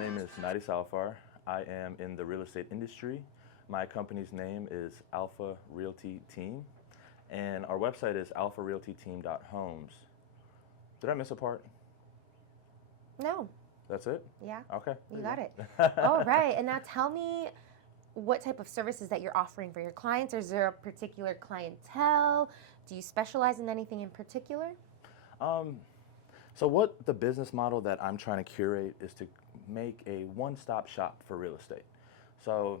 name is Mahdi Salarfar. I am in the real estate industry. My company's name is Alpha Realty Team, and our website is alpharealtyteam.homes. Did I miss a part? No. That's it? Yeah. Okay. You got it. All right. And now tell me what type of services that you're offering for your clients. Is there a particular clientele? Do you specialize in anything in particular? So what the business model that I'm trying to curate is to make a one-stop shop for real estate. So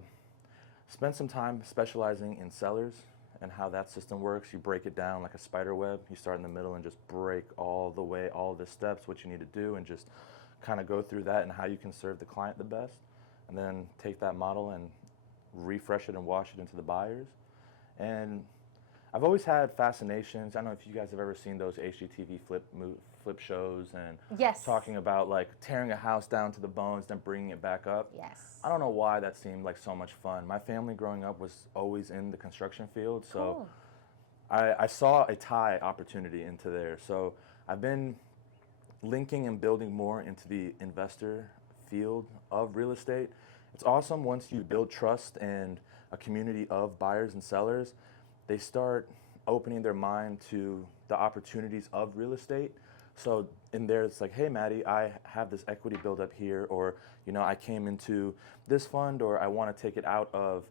spend some time specializing in sellers and how that system works. You break it down like a spider web. You start in the middle and just break all the way, all the steps, what you need to do, and just kind of go through that and how you can serve the client the best. And then take that model and refresh it and wash it into the buyers. And I've always had fascinations. I don't know if you guys have ever seen those HGTV flip shows and Yes. talking about like tearing a house down to the bones, then bringing it back up. Yes. I don't know why that seemed like so much fun. My family growing up was always in the construction field, so Cool. I saw a tie opportunity into there. So I've been linking and building more into the investor field of real estate. It's awesome once you build trust and a community of buyers and sellers. They start opening their mind to the opportunities of real estate. So in there, it's like, hey, Maddie, I have this equity build up here, or, you know, I came into this fund, or I want to take it out of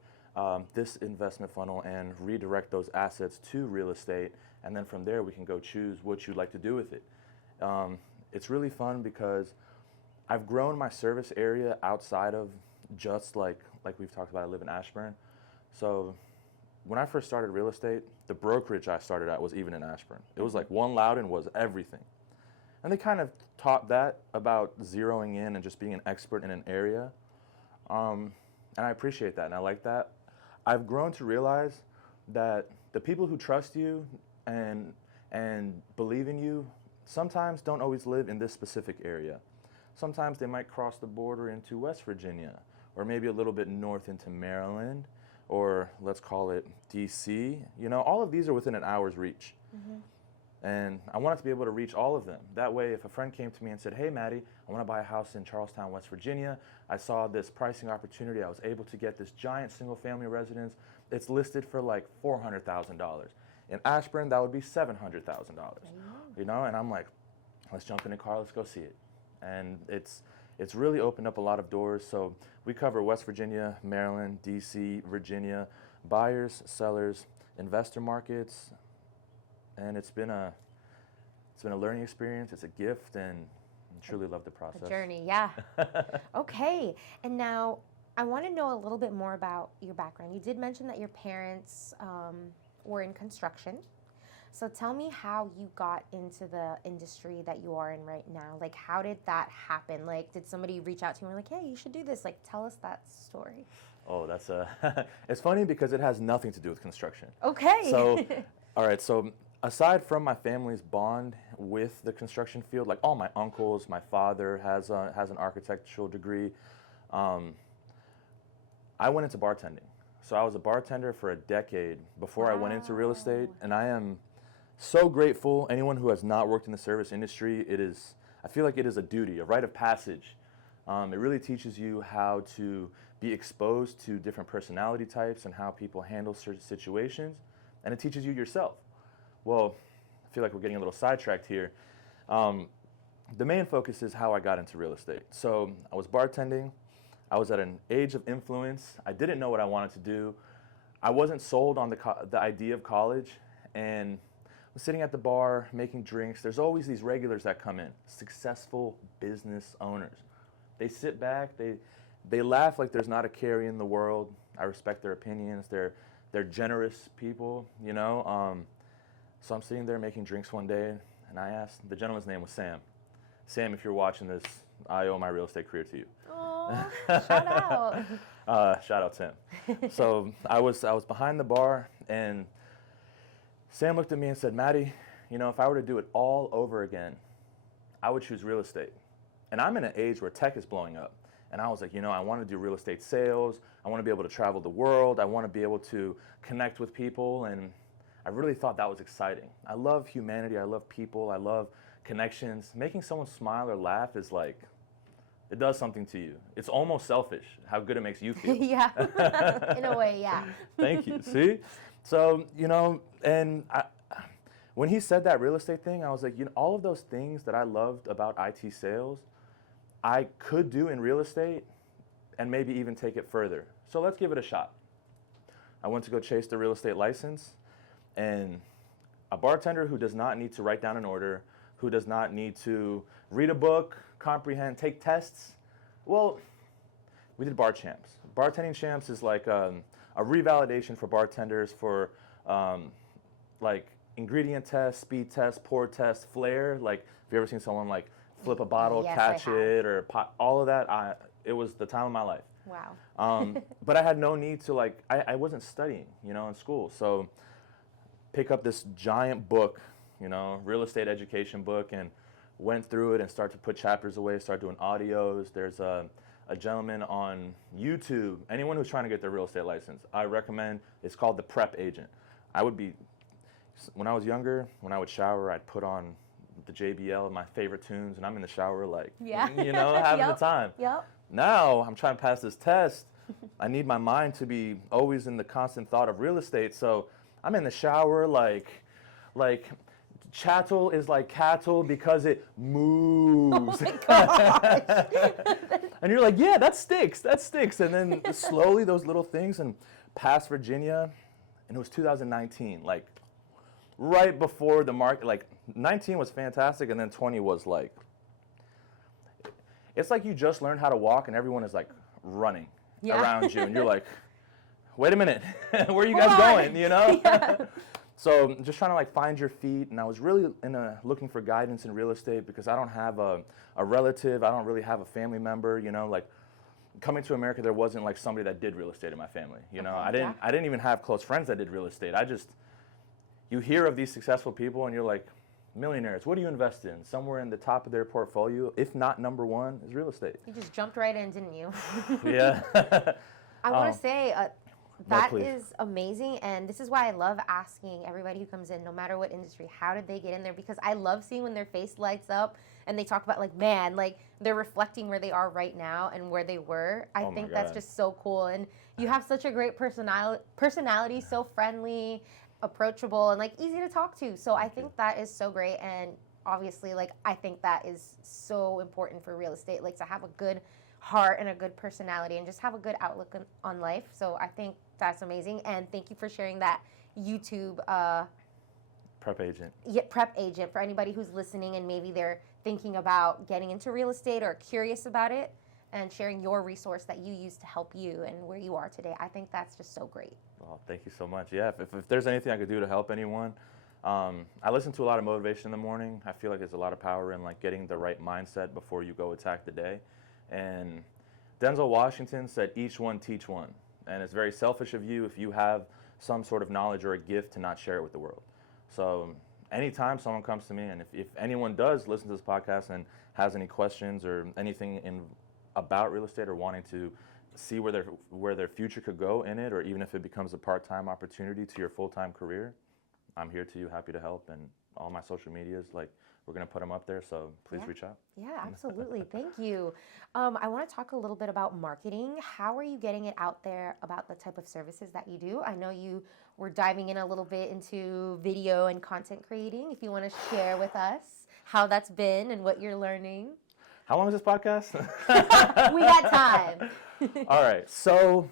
this investment funnel and redirect those assets to real estate. And then from there, we can go choose what you'd like to do with it. It's really fun because I've grown my service area outside of just like we've talked about, I live in Ashburn. So when I first started real estate, the brokerage I started at was even in Ashburn. It was like One Loudon was everything. And they kind of taught that about zeroing in and just being an expert in an area. And I appreciate that and I like that. I've grown to realize that the people who trust you and believe in you sometimes don't always live in this specific area. Sometimes they might cross the border into West Virginia, or maybe a little bit north into Maryland, or let's call it DC. You know, all of these are within an hour's reach. And I wanted to be able to reach all of them. That way, if a friend came to me and said, hey, Maddie, I want to buy a house in Charlestown, West Virginia. I saw this pricing opportunity. I was able to get this giant single-family residence. It's listed for like $400,000. In Ashburn, that would be $700,000. You know, and I'm like, let's jump in the car, let's go see it. And it's really opened up a lot of doors. So we cover West Virginia, Maryland, DC, Virginia, buyers, sellers, investor markets, and it's been a learning experience. It's a gift, and I truly love the process. A journey, yeah. Okay, and now I want to know a little bit more about your background. You did mention that your parents were in construction. So tell me how you got into the industry that you are in right now. Like, how did that happen? Like, did somebody reach out to you and were like, hey, you should do this? Like, tell us that story. Oh, that's it's funny because it has nothing to do with construction. Okay. So, all right, so aside from my family's bond with the construction field, like all my uncles, my father has an architectural degree. I went into bartending. So I was a bartender for a decade before I went into real estate, and I am so grateful. Anyone who has not worked in the service industry, I feel like it is a duty, a rite of passage. It really teaches you how to be exposed to different personality types and how people handle certain situations, and it teaches you yourself. Well, I feel like we're getting a little sidetracked here. The main focus is how I got into real estate. So I was bartending. I was at an age of influence. I didn't know what I wanted to do. I wasn't sold on the idea of college, and I was sitting at the bar making drinks. There's always these regulars that come in, successful business owners. They sit back, they laugh like there's not a care in the world. I respect their opinions. They're generous people, you know. So I'm sitting there making drinks one day, and I asked, the gentleman's name was Sam. Sam, if you're watching this, I owe my real estate career to you. Oh, shout out. Shout out Sam. So I was behind the bar, and Sam looked at me and said, Maddie, you know, if I were to do it all over again, I would choose real estate. And I'm in an age where tech is blowing up. And I was like, you know, I want to do real estate sales. I want to be able to travel the world. I want to be able to connect with people. And I really thought that was exciting. I love humanity. I love people. I love connections. Making someone smile or laugh is like It does something to you. It's almost selfish how good it makes you feel. Yeah, in a way, yeah. Thank you. See? So, and when he said that real estate thing, I was like, all of those things that I loved about IT sales, I could do in real estate and maybe even take it further. So let's give it a shot. I went to go chase the real estate license, and a bartender who does not need to write down an order, who does not need to read a book, comprehend, take tests. Well, we did bar champs. Bartending champs is like a revalidation for bartenders for like ingredient tests, speed tests, pour tests, flair. Like, have you ever seen someone like flip a bottle, Yes, catch I have. it, or pop, all of that? It was the time of my life. Wow. But I had no need to, like, I wasn't studying, in school. So pick up this giant book, real estate education book, and went through it and started to put chapters away, start doing audios. There's a gentleman on YouTube, anyone who's trying to get their real estate license, I recommend, it's called The Prep Agent. When I was younger, when I would shower, I'd put on the JBL, my favorite tunes, and I'm in the shower like, having the time. Yep. Now I'm trying to pass this test. I need my mind to be always in the constant thought of real estate. So I'm in the shower like chattel is like cattle because it moves. Oh my gosh. And you're like, yeah, that sticks. And then slowly those little things, and past Virginia, and it was 2019, like right before the market. Like 19 was fantastic, and then 20 was like, it's like you just learned how to walk and everyone is like running around you, and you're like, wait a minute, where are you guys going, Yeah. So just trying to like find your feet, and I was really looking for guidance in real estate because I don't have a relative, I don't really have a family member, like coming to America, there wasn't like somebody that did real estate in my family, I didn't even have close friends that did real estate. You hear of these successful people and you're like, millionaires, what do you invest in? Somewhere in the top of their portfolio, if not number one, is real estate. You just jumped right in, didn't you? Yeah. I want to say that please. is amazing, and this is why I love asking everybody who comes in, no matter what industry, how did they get in there? Because I love seeing when their face lights up and they talk about like, man, like they're reflecting where they are right now and where they were. I think that's just so cool, and you have such a great personality, so friendly, approachable, and like easy to talk to. So I think that is so great, and obviously, like, I think that is so important for real estate, like to have a good heart and a good personality and just have a good outlook on life. So I think that's amazing, and thank you for sharing that YouTube Prep Agent. Yeah, Prep Agent, for anybody who's listening and maybe they're thinking about getting into real estate or curious about it, and sharing your resource that you use to help you and where you are today. I think that's just so great. Well, thank you so much. Yeah, if there's anything I could do to help anyone, I listen to a lot of motivation in the morning. I feel like there's a lot of power in like getting the right mindset before you go attack the day. And Denzel Washington said, each one teach one. And it's very selfish of you if you have some sort of knowledge or a gift to not share it with the world. So anytime someone comes to me, and if anyone does listen to this podcast and has any questions or anything about real estate or wanting to see where their future could go in it, or even if it becomes a part-time opportunity to your full-time career, I'm here to you, happy to help. And all my social medias, like, we're going to put them up there, so please reach out. Yeah, absolutely. Thank you. I want to talk a little bit about marketing. How are you getting it out there about the type of services that you do? I know you were diving in a little bit into video and content creating. If you want to share with us how that's been and what you're learning. How long is this podcast? We got time. All right. So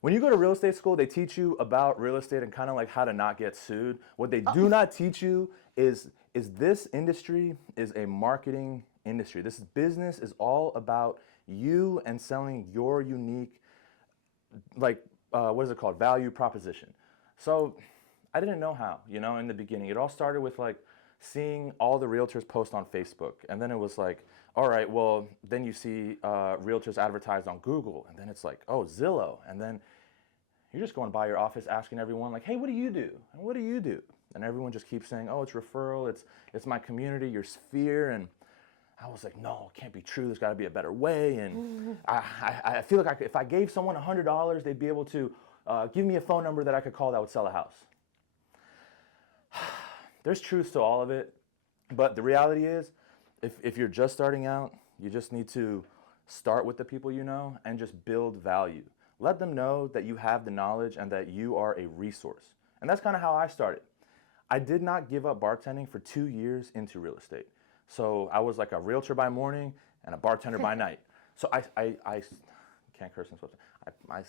when you go to real estate school, they teach you about real estate and kind of like how to not get sued. What they do not teach you is this industry is a marketing industry. This business is all about you and selling your unique, like, what is it called? Value proposition. So I didn't know how, in the beginning. It all started with like seeing all the realtors post on Facebook. And then it was like, all right, well, then you see realtors advertised on Google. And then it's like, oh, Zillow. And then you're just going by your office asking everyone like, hey, what do you do? And what do you do? And everyone just keeps saying, oh, it's referral, it's my community, your sphere. And I was like, no, it can't be true. There's got to be a better way. And I feel like if I gave someone $100, they'd be able to give me a phone number that I could call that would sell a house. There's truth to all of it. But the reality is, if you're just starting out, you just need to start with the people you know and just build value. Let them know that you have the knowledge and that you are a resource. And that's kind of how I started. I did not give up bartending for 2 years into real estate. So I was like a realtor by morning and a bartender by night. So I can't curse in I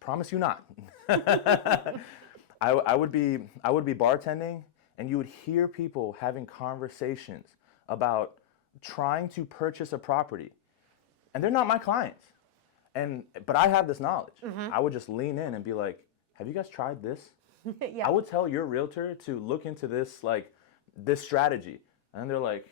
promise you not. I would be bartending, and you would hear people having conversations about trying to purchase a property, and they're not my clients. But I have this knowledge. I would just lean in and be like, "Have you guys tried this?" Yeah. I would tell your realtor to look into this strategy, and they're like,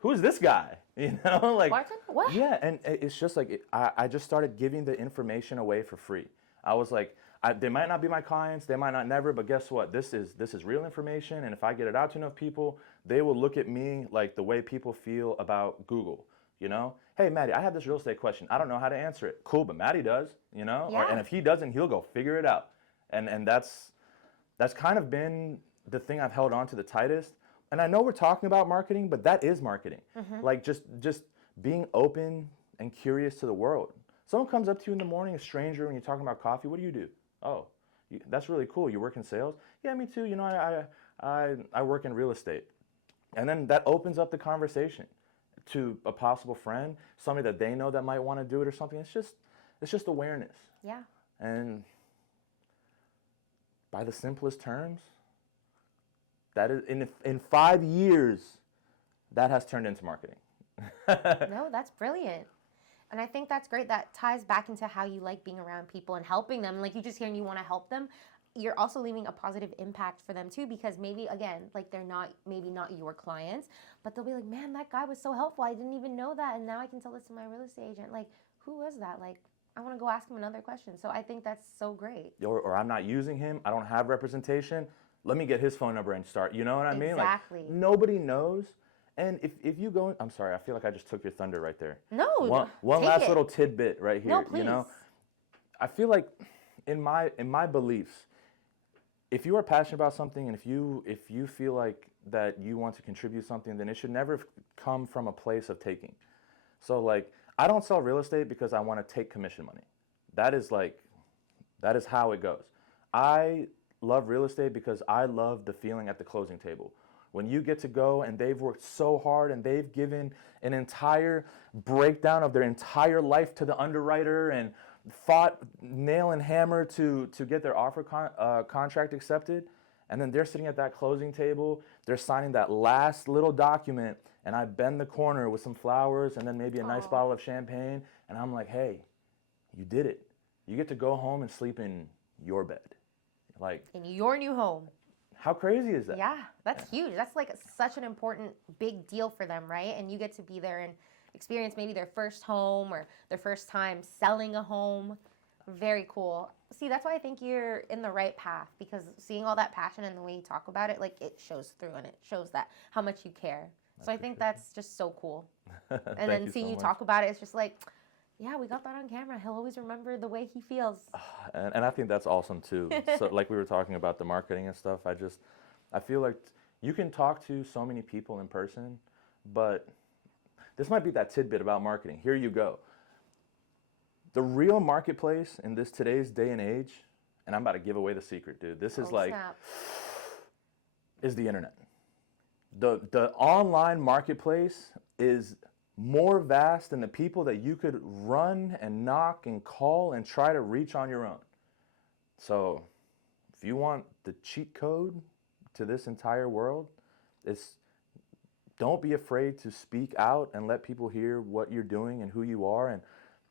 "Who is this guy?" You know, like Bartender? What? Yeah, and it's just like I just started giving the information away for free. I was like, they might not be my clients, they might not never, but guess what? This is real information, and if I get it out to enough people, they will look at me like the way people feel about Google. You know, hey Maddie, I have this real estate question. I don't know how to answer it. Cool, but Maddie does. You know, Yeah. And if he doesn't, he'll go figure it out. And that's kind of been the thing I've held on to the tightest. And I know we're talking about marketing, but that is marketing. Like just being open and curious to the world. Someone comes up to you in the morning, a stranger, when you're talking about coffee. What do you do? Oh, that's really cool. You work in sales? Yeah, me too. You know, I work in real estate. And then that opens up the conversation to a possible friend, somebody that they know that might want to do it or something. It's just awareness. Yeah. And by the simplest terms, that is in 5 years, that has turned into marketing. No, that's brilliant. And I think that's great. That ties back into how you like being around people and helping them. Like you just hear and you want to help them. You're also leaving a positive impact for them too, because maybe, again, like they're maybe not your clients, but they'll be like, man, that guy was so helpful. I didn't even know that. And now I can tell this to my real estate agent. Like, who was that? Like, I want to go ask him another question. So I think that's so great. Or I'm not using him. I don't have representation. Let me get his phone number and start. You know what I mean? Exactly. Like, nobody knows. And if you go, I'm sorry, I feel like I just took your thunder right there. No, one take last it. little tidbit right here. No, please. You know, I feel like in my beliefs, if you are passionate about something and if you feel like that you want to contribute something, then it should never come from a place of taking. So like, I don't sell real estate because I want to take commission money. That is how it goes. I love real estate because I love the feeling at the closing table. When you get to go and they've worked so hard and they've given an entire breakdown of their entire life to the underwriter and fought nail and hammer to get their offer contract accepted, and then they're sitting at that closing table, they're signing that last little document, and I bend the corner with some flowers and then maybe a nice bottle of champagne, and I'm like, hey, you did it. You get to go home and sleep in your bed. Like, In your new home. how crazy is that? Yeah, that's huge. That's like such an important, big deal for them, right? And you get to be there and experience maybe their first home or their first time selling a home. Very cool. See, that's why I think you're in the right path, because seeing all that passion and the way you talk about it, like it shows through and it shows that how much you care. So I think that's just so cool. And then seeing you talk about it, it's just like, yeah, we got that on camera. He'll always remember the way he feels. And I think that's awesome too. So like we were talking about the marketing and stuff, I feel like you can talk to so many people in person, but this might be that tidbit about marketing. Here you go. The real marketplace in today's day and age, and I'm about to give away the secret, dude. This is Snap. is the internet. The online marketplace is more vast than the people that you could run and knock and call and try to reach on your own. So if you want the cheat code to this entire world, don't be afraid to speak out and let people hear what you're doing and who you are, and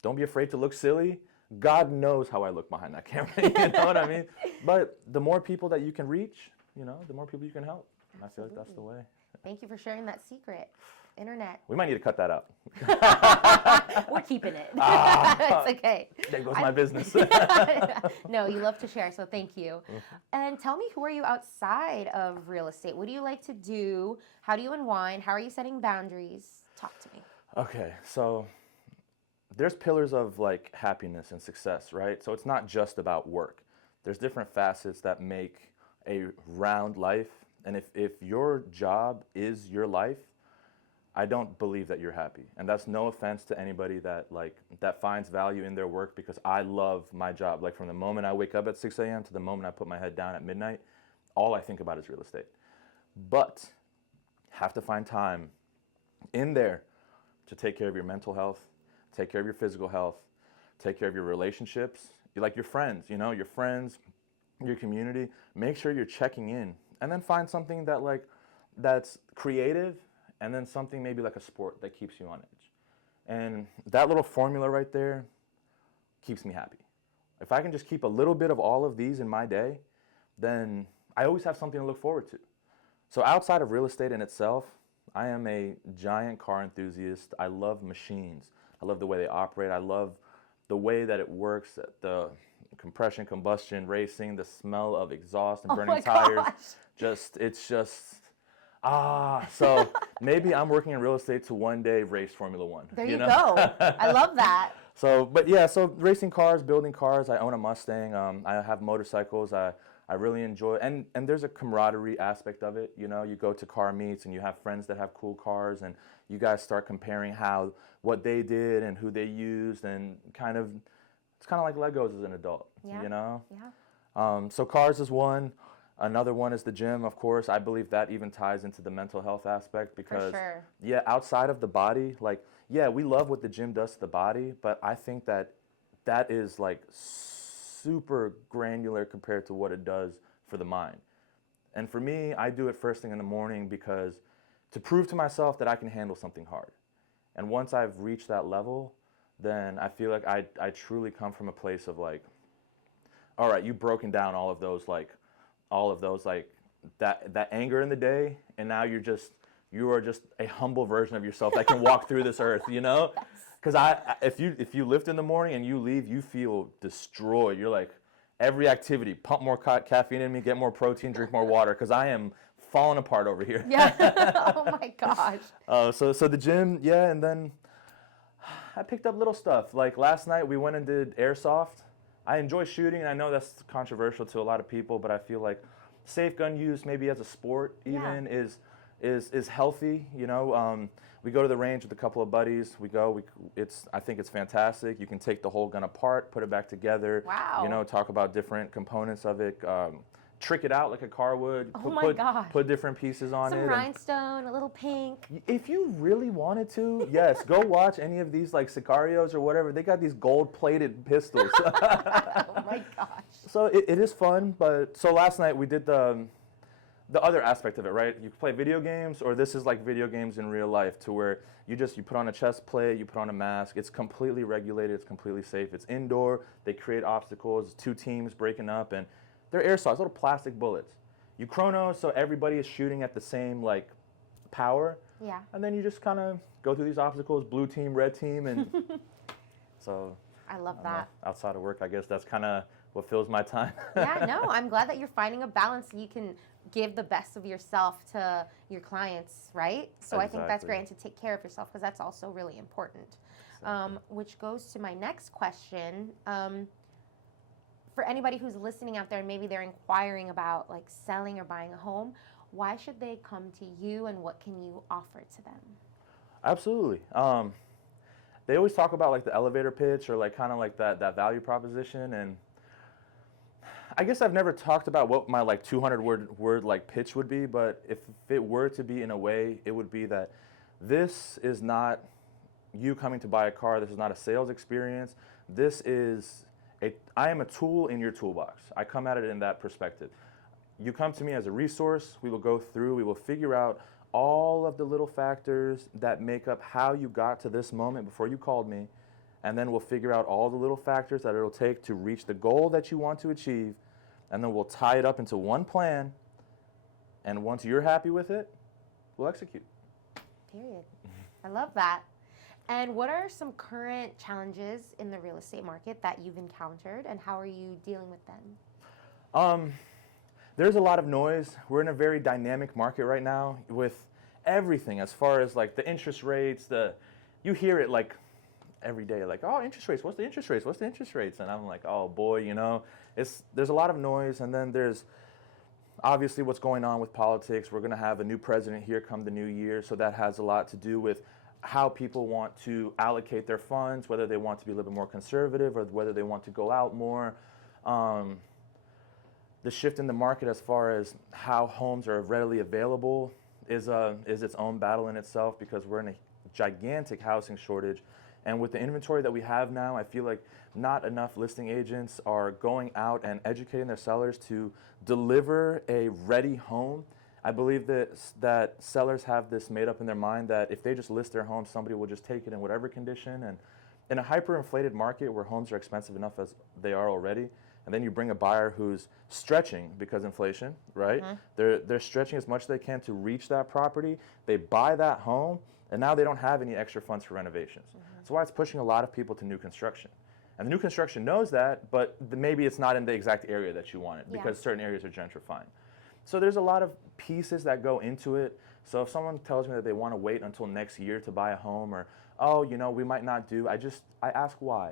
don't be afraid to look silly. God knows how I look behind that camera, you know what I mean? But the more people that you can reach, the more people you can help. And I feel like that's the way. Thank you for sharing that secret. Internet. We might need to cut that out. We're keeping it. It's okay. There goes my business. No, you love to share, so thank you. And tell me, who are you outside of real estate? What do you like to do? How do you unwind? How are you setting boundaries? Talk to me. Okay, so there's pillars of like happiness and success, right? So it's not just about work. There's different facets that make a round life. And if your job is your life, I don't believe that you're happy. And that's no offense to anybody that that finds value in their work, because I love my job. Like from the moment I wake up at 6 a.m. to the moment I put my head down at midnight, all I think about is real estate. But have to find time in there to take care of your mental health, take care of your physical health, take care of your relationships, like your friends, your friends, your community. Make sure you're checking in, and then find something that's creative, and then something maybe like a sport that keeps you on edge. And that little formula right there keeps me happy. If I can just keep a little bit of all of these in my day, then I always have something to look forward to. So outside of real estate in itself, I am a giant car enthusiast. I love machines. I love the way they operate. I love the way that it works, the compression, combustion, racing, the smell of exhaust and burning tires. So maybe I'm working in real estate to one day race Formula One. There you go. I love that. So racing cars, building cars. I own a Mustang. I have motorcycles. I really enjoy, and there's a camaraderie aspect of it. You go to car meets and you have friends that have cool cars, and you guys start comparing what they did and who they used, and it's kind of like Legos as an adult. Yeah. Yeah. So cars is one. Another one is the gym, of course. I believe that even ties into the mental health aspect, because For sure. Outside of the body, we love what the gym does to the body, but I think that is super granular compared to what it does for the mind. And for me, I do it first thing in the morning, because to prove to myself that I can handle something hard. And once I've reached that level, then I feel like I truly come from a place of all right, you've broken down all of those that anger in the day, and now you are just a humble version of yourself that can walk through this earth, Yes. Because if you lift in the morning and you leave, you feel destroyed. You're like, every activity, pump more caffeine in me, get more protein, drink more water, because I am falling apart over here. Yeah. Oh my gosh. So the gym, and then I picked up little stuff. Like last night we went and did airsoft. I enjoy shooting, and I know that's controversial to a lot of people, but I feel like safe gun use, maybe as a sport even, is healthy. We go to the range with a couple of buddies. I think it's fantastic. You can take the whole gun apart, put it back together. Wow. Talk about different components of it. Trick it out like a car would. Oh my gosh. Put different pieces on it. Some rhinestone, a little pink. If you really wanted to, yes, go watch any of these Sicarios or whatever. They got these gold-plated pistols. Oh my gosh. So it is fun, but so last night we did the other aspect of it, right? You play video games, or this is like video games in real life, to where you put on a chest plate, you put on a mask. It's completely regulated. It's completely safe. It's indoor. They create obstacles. 2 teams breaking up, and they're airsoft, little plastic bullets. You chrono, so everybody is shooting at the same power. Yeah. And then you just kind of go through these obstacles, blue team, red team, and so. I love that. Outside of work, I guess that's kind of what fills my time. Yeah, no, I'm glad that you're finding a balance so you can give the best of yourself to your clients, right? So I think that's great, and to take care of yourself, because that's also really important. Exactly. Which goes to my next question. For anybody who's listening out there, and maybe they're inquiring about selling or buying a home, why should they come to you, and what can you offer to them? Absolutely. They always talk about the elevator pitch, or that value proposition, and I guess I've never talked about what my 200 word pitch would be, but if it were to be in a way, it would be that this is not you coming to buy a car. This is not a sales experience. I am a tool in your toolbox. I come at it in that perspective. You come to me as a resource. We will go through. We will figure out all of the little factors that make up how you got to this moment before you called me, and then we'll figure out all the little factors that it'll take to reach the goal that you want to achieve, and then we'll tie it up into one plan, and once you're happy with it, we'll execute. Period. I love that. And what are some current challenges in the real estate market that you've encountered, and how are you dealing with them? There's a lot of noise. We're in a very dynamic market right now with everything, as far as the interest rates. You hear it every day, oh, interest rates. What's the interest rates? What's the interest rates? And I'm like, oh boy, there's a lot of noise, and then there's obviously what's going on with politics. We're going to have a new president here come the new year, so that has a lot to do with how people want to allocate their funds, whether they want to be a little bit more conservative or whether they want to go out more. The shift in the market as far as how homes are readily available is its own battle in itself, because we're in a gigantic housing shortage. And with the inventory that we have now, I feel like not enough listing agents are going out and educating their sellers to deliver a ready home. I believe that sellers have this made up in their mind that if they just list their home, somebody will just take it in whatever condition. And in a hyperinflated market where homes are expensive enough as they are already, and then you bring a buyer who's stretching because inflation, right? They're stretching as much as they can to reach that property. They buy that home, and now they don't have any extra funds for renovations. That's why it's pushing a lot of people to new construction. And the new construction knows that, but maybe it's not in the exact area that you want it, because certain areas are gentrifying. So there's a lot of pieces that go into it. So if someone tells me that they want to wait until next year to buy a home, or, oh, you know, we might not do, I ask why.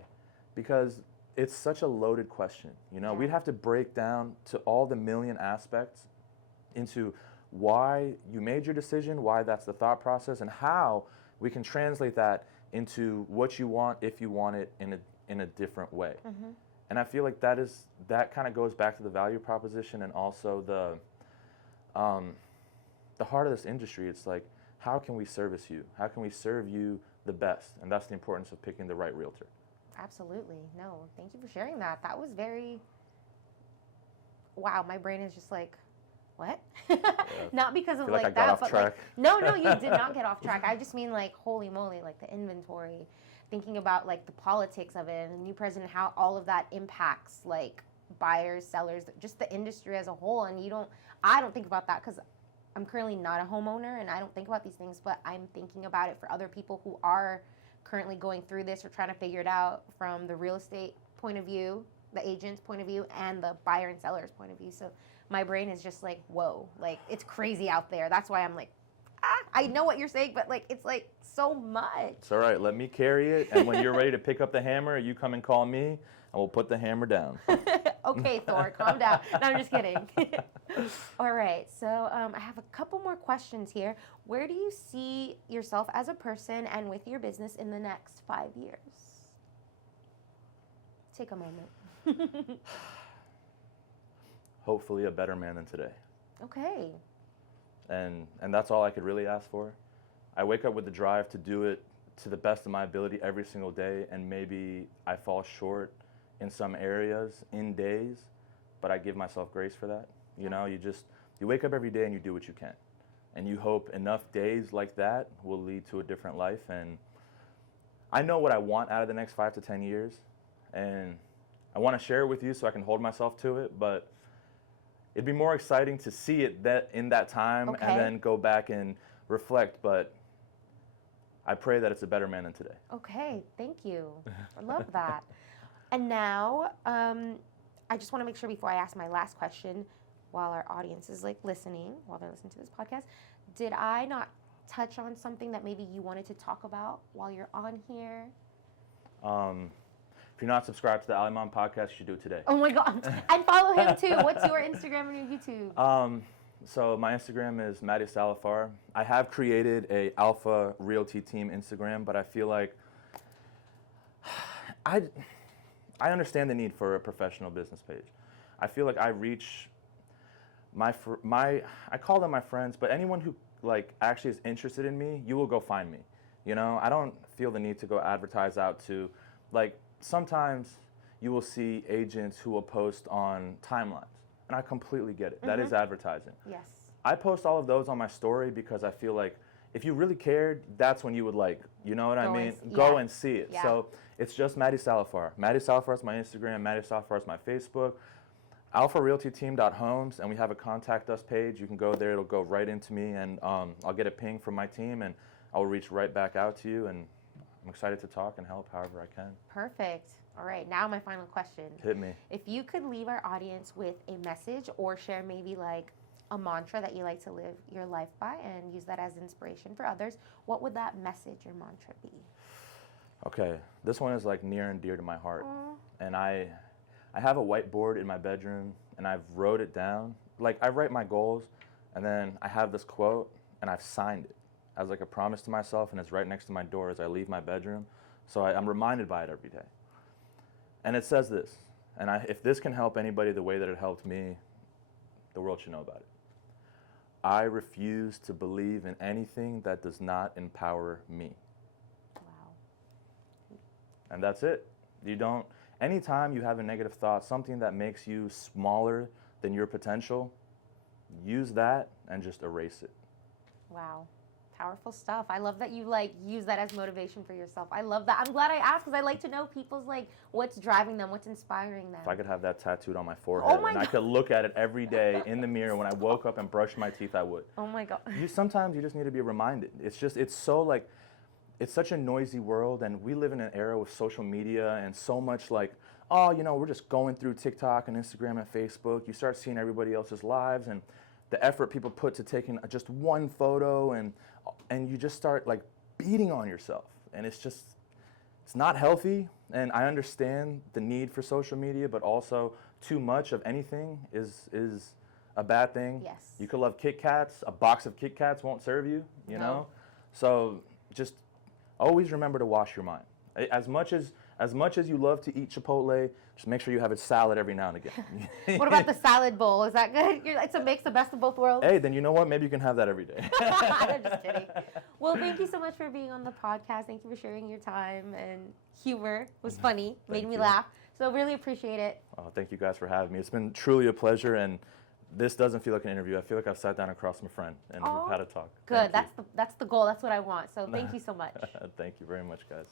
Because it's such a loaded question. You know, we'd have to break down to all the million aspects into why you made your decision, why that's the thought process, and how we can translate that into what you want if you want it in a different way. And I feel like that kind of goes back to the value proposition, and also the heart of this industry. It's like, how can we service you? How can we serve you the best? And that's the importance of picking the right realtor. Absolutely. No, thank you for sharing that. That was very, wow, my brain is just like, what? Not because of like I like got that, off but track. like, no, you did not get off track. I just mean like, holy moly, like the inventory, thinking about like the politics of it and the new president, how all of that impacts like buyers, sellers, just the industry as a whole. And I don't think about that because I'm currently not a homeowner and I don't think about these things, but I'm thinking about it for other people who are currently going through this or trying to figure it out from the real estate point of view, the agent's point of view, and the buyer and seller's point of view. So my brain is just like, whoa, like it's crazy out there. That's why I'm like, I know what you're saying, but like it's like so much. It's all right. Let me carry it, and when you're ready to pick up the hammer, you come and call me, and we'll put the hammer down. Okay, Thor, calm down. No, I'm just kidding. All right, so I have a couple more questions here. Where do you see yourself as a person and with your business in the next 5 years? Take a moment. Hopefully a better man than today. Okay. And that's all I could really ask for. I wake up with the drive to do it to the best of my ability every single day, and maybe I fall short in some areas in days, but I give myself grace for that. You know, you wake up every day and you do what you can. And you hope enough days like that will lead to a different life. And I know what I want out of the next 5 to 10 years, and I want to share it with you so I can hold myself to it, but it'd be more exciting to see it in that time and then go back and reflect. But I pray that it's a better man than today. Okay, thank you. I love that. And now, I just want to make sure before I ask my last question, while our audience is like listening, while they're listening to this podcast, did I not touch on something that maybe you wanted to talk about while you're on here? If you're not subscribed to the Aliman podcast, you should do it today. Oh my God. And follow him too. What's your Instagram and your YouTube? So my Instagram is Mahdi Salarfar. I have created a Alpha Realty Team Instagram, but I feel like I understand the need for a professional business page. I feel like I reach I call them my friends, but anyone who like actually is interested in me, you will go find me. You know, I don't feel the need to go advertise out to, like, sometimes you will see agents who will post on timelines, and I completely get it. That is advertising. Yes. I post all of those on my story because I feel like if you really cared, that's when you would, like, you know what I mean? Go and see it. Yeah. So it's just Mahdi Salarfar. Mahdi Salarfar is my Instagram. Mahdi Salarfar is my Facebook. AlphaRealtyTeam.homes, and we have a contact us page. You can go there. It'll go right into me, and I'll get a ping from my team, and I'll reach right back out to you, and I'm excited to talk and help however I can. Perfect. All right, now my final question. Hit me. If you could leave our audience with a message or share maybe like a mantra that you like to live your life by and use that as inspiration for others, what would that message or mantra be? Okay, this one is like near and dear to my heart. And I have a whiteboard in my bedroom, and I've wrote it down, like I write my goals, and then I have this quote, and I've signed it as like a promise to myself, and it's right next to my door as I leave my bedroom. So I'm reminded by it every day. And it says this, and if this can help anybody the way that it helped me, the world should know about it. I refuse to believe in anything that does not empower me. Wow. And that's it. Anytime you have a negative thought, something that makes you smaller than your potential, use that and just erase it. Wow. Powerful stuff. I love that you like use that as motivation for yourself. I love that. I'm glad I asked because I like to know people's like what's driving them, what's inspiring them. If I could have that tattooed on my forehead and I could look at it every day in the mirror when I woke up and brushed my teeth, I would. Oh my God. Sometimes you just need to be reminded. It's so like, it's such a noisy world, and we live in an era with social media and so much like, oh, we're just going through TikTok and Instagram and Facebook. You start seeing everybody else's lives and the effort people put to taking just one photo, and you just start like beating on yourself, and it's not healthy. And I understand the need for social media, but also too much of anything is a bad thing. Yes. You could love Kit Kats. A box of Kit Kats won't serve you, you know? So just always remember to wash your mind. As much as you love to eat Chipotle, just make sure you have a salad every now and again. What about the salad bowl? Is that good? It's a mix, the best of both worlds. Hey, then you know what? Maybe you can have that every day. I'm just kidding. Well, thank you so much for being on the podcast. Thank you for sharing your time and humor. It was funny, made me laugh. So really appreciate it. Oh, thank you guys for having me. It's been truly a pleasure, and this doesn't feel like an interview. I feel like I've sat down across from a friend and we've had a talk. Good. That's the goal. That's what I want. So thank you so much. Thank you very much, guys.